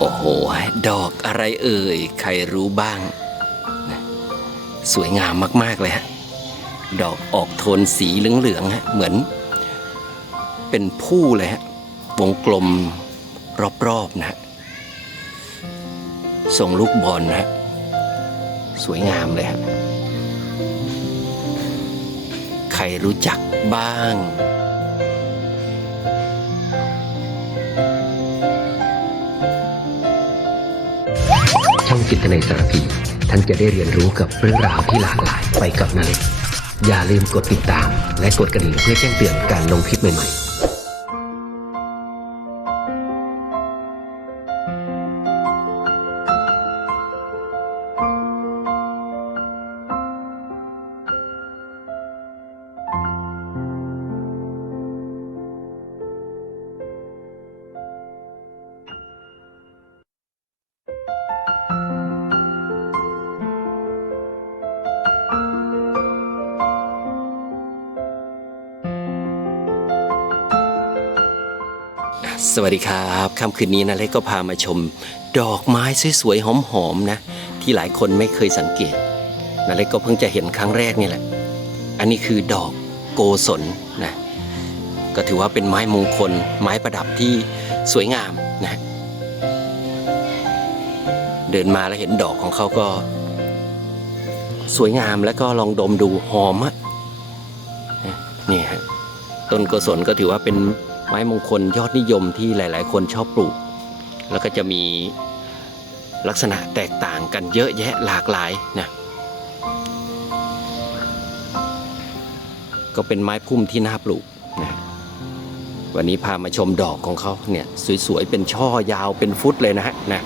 โอ้โห ดอกอะไรเอ่ย ใครรู้บ้าง สวยงามมาก ๆ เลยฮะ ดอกออกโทนสีเหลืองๆฮะ เหมือน เป็นผู้เลยฮะ วงกลมรอบ ๆ นะฮะทรงลูกบอลนะฮะ สวยงามเลยฮะ ใครรู้จักบ้าง จิตในสารพีท่านจะได้เรียนรู้กับเรื่องราวที่หลากหลายไปกับนาเล็กอย่าลืมกดติดตาม และกดกระดิ่งเพื่อแจ้งเตือนการลงคลิปใหม่ๆ สวัสดีครับค่ำคืนนี้นะเล็กก็พามาชม ดอกไม้สวยๆหอมๆนะ ที่หลายคนไม่เคยสังเกตนะเล็กก็เพิ่งจะเห็นครั้งแรกนี่แหละ อันนี้คือดอกโกศลนะก็ถือว่าเป็นไม้มงคล ไม้ประดับที่สวยงามนะเดินมาแล้วเห็นดอกของเขาก็ สวยงามแล้วก็ลองดมดูหอมอะนี่ฮะต้นโกศลก็ถือว่าเป็น ไม้มงคลยอดนิยมที่หลาย ๆ คนชอบปลูก แล้วก็จะมีลักษณะแตกต่างกันเยอะแยะหลากหลายนะก็เป็นไม้พุ่มที่น่าปลูกนะวันนี้พามาชมดอกของเขาเนี่ยสวย ๆ เป็นช่อยาวเป็นฟุตเลยนะฮะนะ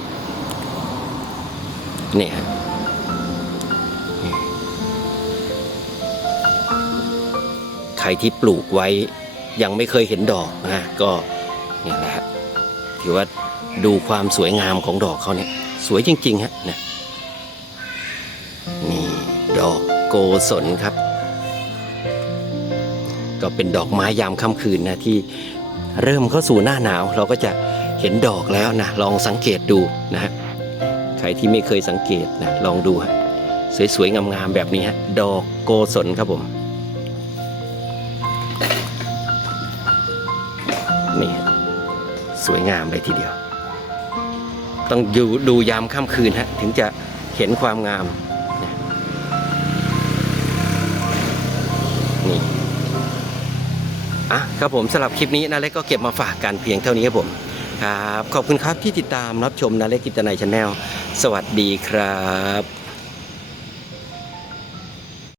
เนี่ยฮะใครที่ปลูกไว้ ยังไม่เคยเห็นดอกนะก็เนี่ยนะฮะถือว่าดูความสวยงามของดอกเขาเนี่ยสวยจริงๆฮะนะนี่ดอกโกศลครับ ก็เป็นดอกไม้ยามค่ำคืนนะที่เริ่มเข้าสู่หน้าหนาว เราก็จะเห็นดอกแล้วนะลองสังเกตดูนะฮะใครที่ไม่เคยสังเกตนะลองดูฮะสวยๆงามๆแบบนี้ฮะดอกโกศลครับผม นี่สวยงามเลยทีเดียว ต้องอยู่ดูยามค่ำคืนฮะถึงจะเห็นความงามนะนี่อะครับผมสำหรับคลิปนี้นาเล็กก็เก็บมาฝากกันเพียงเท่านี้ครับผมครับขอบคุณครับที่ติดตามรับชมนาเล็กกิตนายชาแนลสวัสดีครับ